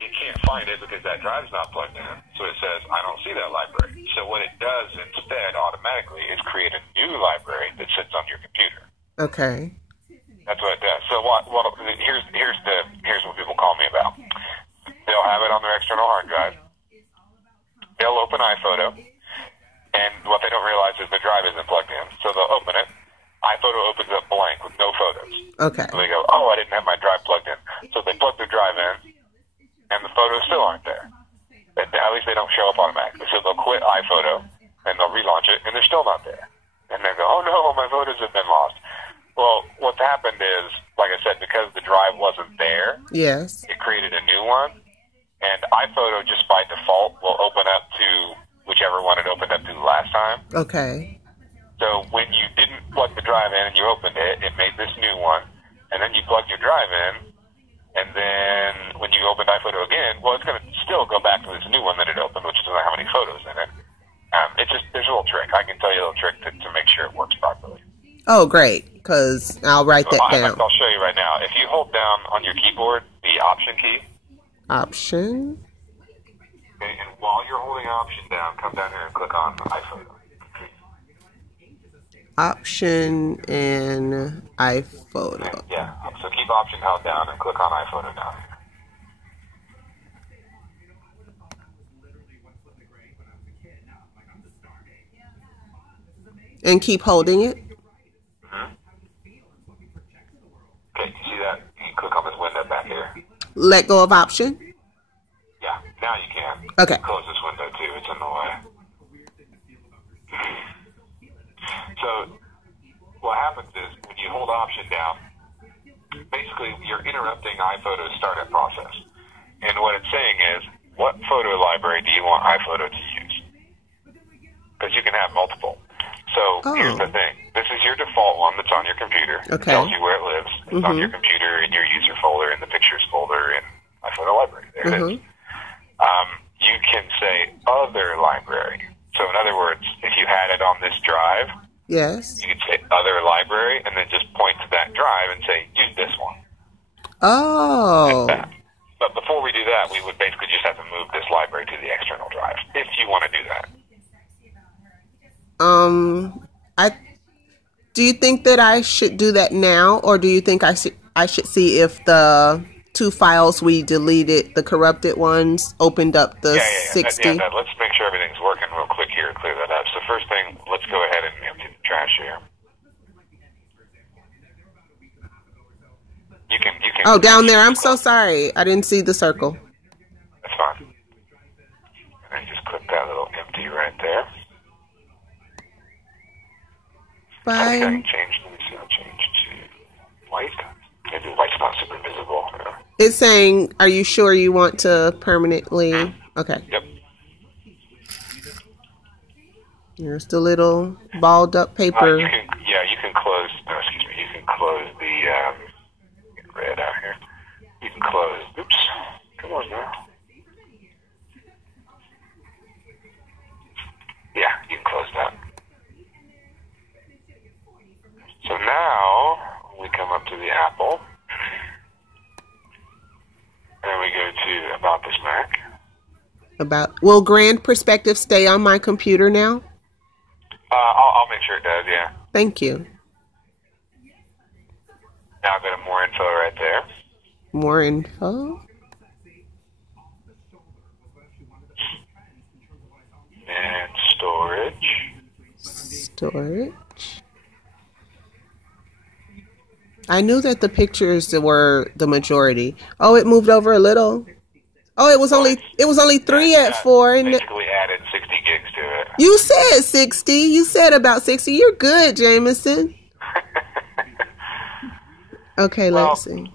it can't find it because that drive's not plugged in. So it says, I don't see that library. So what it does instead automatically is create a new library that sits on your computer. Okay. That's what it does. So here's what people call me about. They'll have it on their external hard drive. They'll open iPhoto, and what they don't realize is the drive isn't plugged in. So they'll open it. iPhoto opens up blank with no photos. Okay. So they go, oh, I didn't have my drive plugged in. So they plug their drive in, and the photos still aren't there. At least they don't show up automatically. So they'll quit iPhoto, and they'll relaunch it, and they're still not there. And they go, oh no, my photos have been lost. Well, what's happened is, like I said, because the drive wasn't there, yes, it created a new one, and iPhoto just by default will open up to whichever one it opened up to last time. Okay. So when you didn't plug the drive in and you opened it, it made this new one, and then you plugged your drive in, and then when you opened iPhoto again, well, it's going to still go back to this new one that it opened, which doesn't have any photos in it. It's just, there's a little trick. I can tell you a little trick to make sure it works properly. Oh, great, because I'll write that down. I'll show you right now. If you hold down on your keyboard the Option key. Option. Okay, and while you're holding Option down, come down here and click on iPhoto. Option and iPhoto. Yeah, so keep Option held down and click on iPhoto down here. And keep holding it. Mm-hmm. Okay, you see that? You can click on this window back here. Let go of Option. Yeah, now you can. Okay. Close this window too, it's in the way. So, what happens is, when you hold Option down, basically you're interrupting iPhoto's startup process. And what it's saying is, what photo library do you want iPhoto to use? Because you can have multiple. So, here's the thing. This is your default one that's on your computer. Okay. It tells you where it lives. It's on your computer, in your user folder, in the pictures folder, in iPhoto library. There it is. You can say other library. So, in other words, if you had it on this drive, yes, you could say other library and then just point to that drive and say, use this one. Oh. Like that. But before we do that, we would basically just have to move this library to the external drive, if you want to do that. Do you think that I should do that now, or do you think I should see if the two files we deleted, the corrupted ones, opened up the 60? Let's make sure everything's working real quick here and clear that up. So first thing, let's go ahead and empty the trash here. You can. Oh, down there. I'm so sorry. I didn't see the circle. That's fine. And then just click that little empty right there. Fine. I think I can change. Let me see. I'll change to white. Maybe white's not super visible. It's saying, are you sure you want to permanently? Okay. Yep. Here's the little balled up paper. You can close. No, excuse me. You can close the. Get red out here. You can close. Oops. Come on now. Yeah, you can close that. So now we come up to the Apple, and we go to About This Mac. Will Grand Perspective stay on my computer now? I'll make sure it does. Yeah. Thank you. Now go to More Info right there. More info. And storage. Storage. I knew that the pictures were the majority. Oh, it moved over a little. Oh, it was only 3 at 4. And basically added 60 gigs to it. You said 60. You said about 60. You're good, Jameson. Okay, let's see.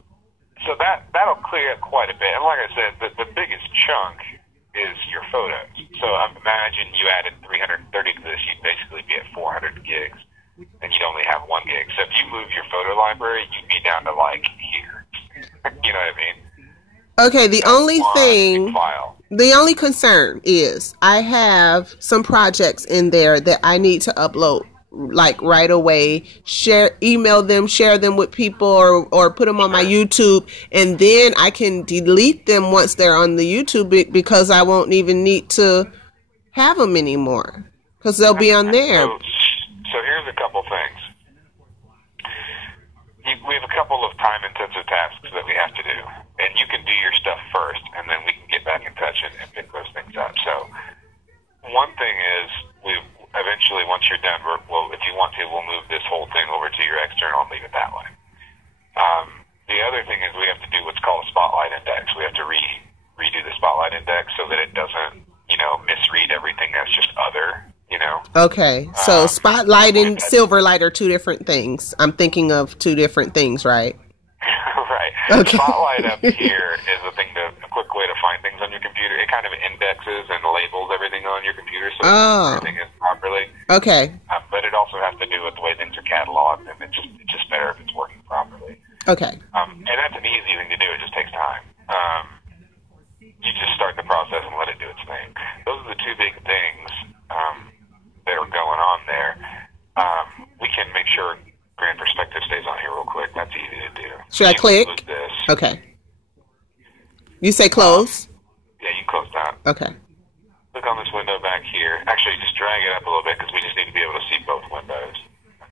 So that'll clear up quite a bit. And like I said, the biggest chunk is your photos. So imagine you added 330 to this, you'd basically be at 400 gigs. And you'd only have 1 gig. So if you move your photo library, you'd be down to like here. You know what I mean? Okay, the only concern is I have some projects in there that I need to upload like right away, email them, share them with people, or put them on my YouTube, and then I can delete them once they're on the YouTube because I won't even need to have them anymore because they'll be on there. So here's a couple things. We have a couple of time-intensive tasks that we have to do, and you can do your stuff first, and then we can get back in touch and pick those things up. So one thing is, eventually, once you're done, if you want to, we'll move this whole thing over to your external and leave it that way. The other thing is we have to do what's called a spotlight index. We have to redo the spotlight index so that it doesn't, misread everything that's just other. Okay, so spotlight and silverlight are two different things. I'm thinking of two different things, right? Right. Okay. Spotlight up here is a quick way to find things on your computer. It kind of indexes and labels everything on your computer so everything is properly. Okay. But it also has to do with the way things are cataloged, and it's just better if it's working properly. Okay. And that's an easy thing to do. It just takes time. You just start the process and let it do its thing. Those are the two big things that are going on there. We can make sure Grand Perspective stays on here real quick. That's easy to do. Should I click? This. Okay. You say close? Yeah, you can close that. Okay. Click on this window back here. Actually, just drag it up a little bit because we just need to be able to see both windows.